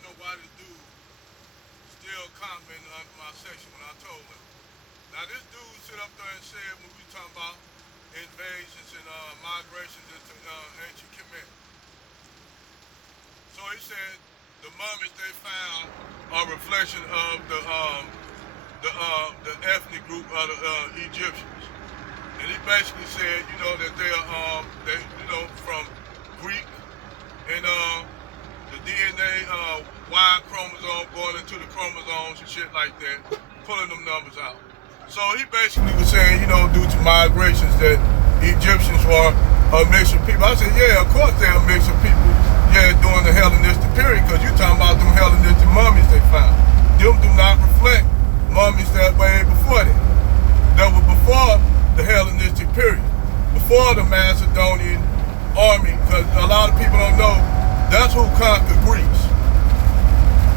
don't know why this dude still commenting under my section when I told him. Now this dude sit up there and said when we talking about invasions and migrations into ancient Kemet. So he said the mummies they found are a reflection of the ethnic group of the Egyptians. And he basically said, you know, that they from Greek and the DNA Y chromosome going into the chromosomes and shit like that, pulling them numbers out. So he basically was saying, you know, due to migrations that Egyptians were a mix of people. I said, yeah, of course they're a mix of people. Yeah, during the Hellenistic period, because you're talking about them Hellenistic mummies they found. Them do not reflect mummies that way before that. That were before the Hellenistic period, before the Macedonian army, because a lot of people don't know that's who conquered Greece.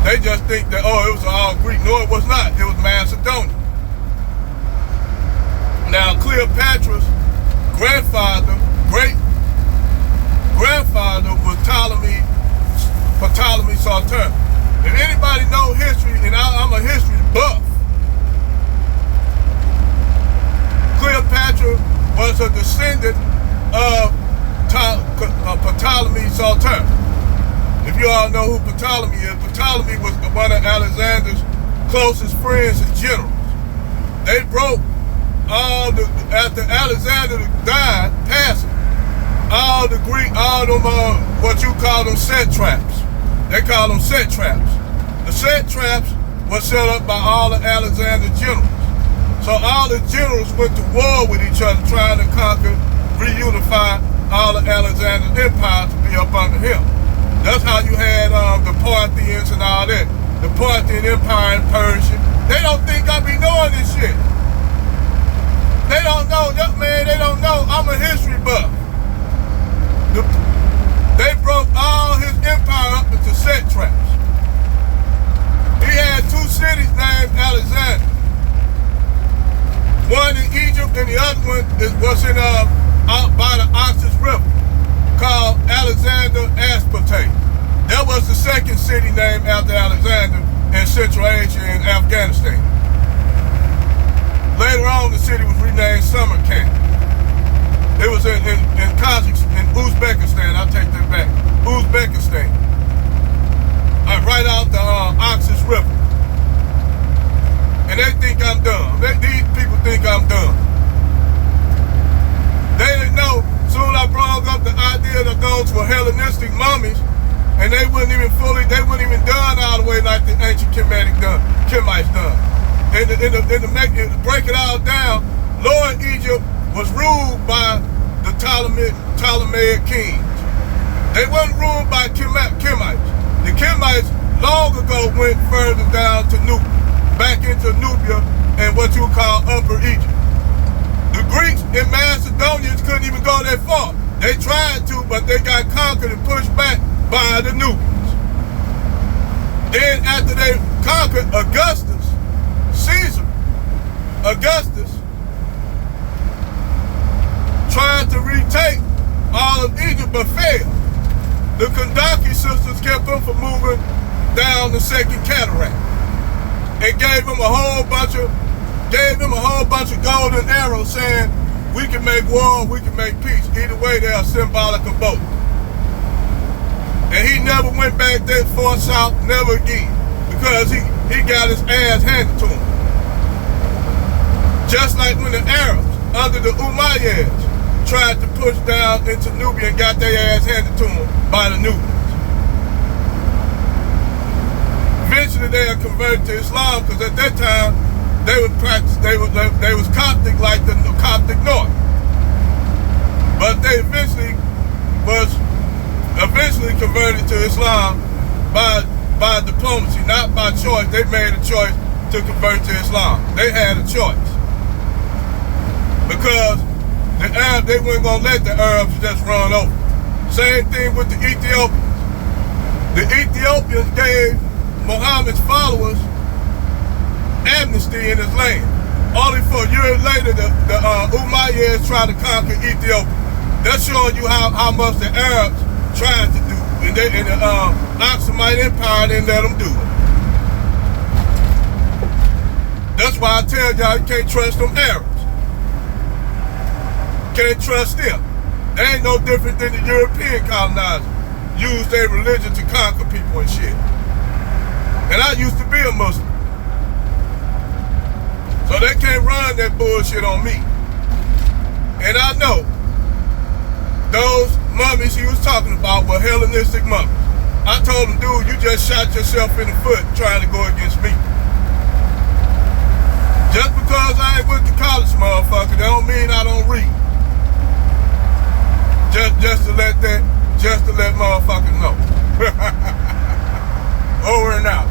They just think that, oh, it was all Greek. No, it was not. It was Macedonia. Now, Cleopatra's grandfather, great-grandfather was Ptolemy Soter. If anybody know history, and I'm a history buff, Cleopatra was a descendant of Ptolemy Soter. If you all know who Ptolemy is, Ptolemy was one of Alexander's closest friends and generals. They broke after Alexander died, passing, all the Greek, all them, what you call them satraps. They call them satraps. The satraps were set up by all the Alexander generals. So all the generals went to war with each other, trying to conquer, reunify all of Alexander's empire to be up under him. That's how you had the Parthians and all that. The Parthian Empire in Persia. They don't think I be knowing this shit. They don't know, man, they don't know. I'm a history buff. They broke all his empire up into satraps. He had two cities named Alexander. One in Egypt and the other one was in out by the Oxus River, called Alexander Aspartate. That was the second city named after Alexander in Central Asia and Afghanistan. Later on, the city was renamed Samarkand. It was in Kazakhstan, in Uzbekistan. I'll take that back. Uzbekistan. Right out the Oxus River. And they think I'm dumb. These people think I'm dumb. They didn't know. Soon I brought up the idea that those were Hellenistic mummies, and they wouldn't even done all the way like the ancient Kemites done. And to break it all down, Lower Egypt was ruled by the Ptolemaic kings. They weren't ruled by Kemites. The Kemites long ago went further down to Nubia, back into Nubia and what you call Upper Egypt. The Greeks and Macedonians couldn't even go that far. They tried to, but they got conquered and pushed back by the Nubians. Then after they conquered Augustus tried to retake all of Egypt but failed. The Kandaki sisters kept him from moving down the Second Cataract and gave him a whole bunch of golden arrows saying, we can make war, we can make peace. Either way, they are symbolic of both. And he never went back that far south, never again, because he got his ass handed to him. Just like when the Arabs, under the Umayyads, tried to push down into Nubia and got their ass handed to them by the Nubians. Eventually they are converted to Islam, because at that time they was Coptic like the Coptic North. But they eventually converted to Islam by diplomacy, not by choice. They made a choice to convert to Islam. They had a choice. Because the Arabs, they weren't gonna let the Arabs just run over. Same thing with the Ethiopians. The Ethiopians gave Muhammad's followers amnesty in his land. Only for years later, the Umayyads tried to conquer Ethiopia. That's showing you how much the Arabs tried to do. And the Oxumite Empire didn't let them do it. That's why I tell y'all you can't trust them Arabs. Can't trust them. They ain't no different than the European colonizers. Use their religion to conquer people and shit. And I used to be a Muslim. So they can't run that bullshit on me. And I know those mummies he was talking about were Hellenistic mummies. I told him, dude, you just shot yourself in the foot trying to go against me. Just because I ain't with the college motherfucker, that don't mean I don't read. Just to let motherfucker know. Over and out.